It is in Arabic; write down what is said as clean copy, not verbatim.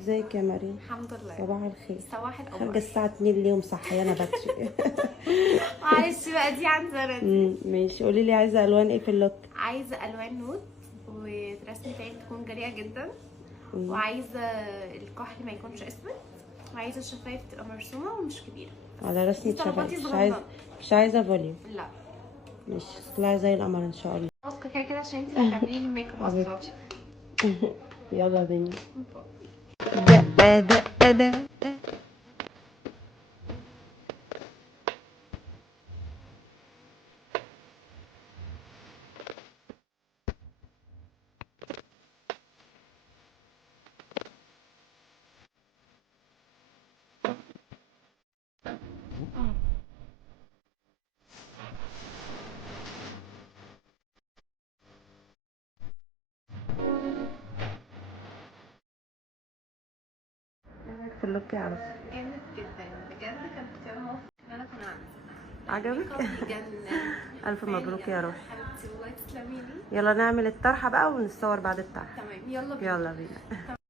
ازيك يا مريم؟ الحمد لله. صباح الخير. صباح القمر. خارجه الساعه 2 اليوم صحيانه بدري. معلش بقى دي عندنا دي. ماشي، قولي لي عايزه الوان ايه في اللوك؟ عايزه الوان نود ورسمه عين تكون جريئه جدا، وعايزه الكحل ما يكونش اسود، وعايزه الشفايف تبقى مرسومه ومش كبيره. على رسمه دي طلباتي شفايف، صغننه. مش عايزه فوليوم. لا مش طلعي زي القمر ان شاء الله. اوكي كده كده عشان انت اللي هتعملي لي الميك اب اصلا. يلا بينا. ده في اللوك يا عروسه. جامد جدا بجد، كان اختيار موفق ان انا اكون عامله. عجبك؟ بجد الف مبروك يا روحي. حبيبتي والله تسلمي لي. يلا نعمل الطرحه بقى ونتصور بعد الطرحه. تمام يلا بينا. يلا بينا.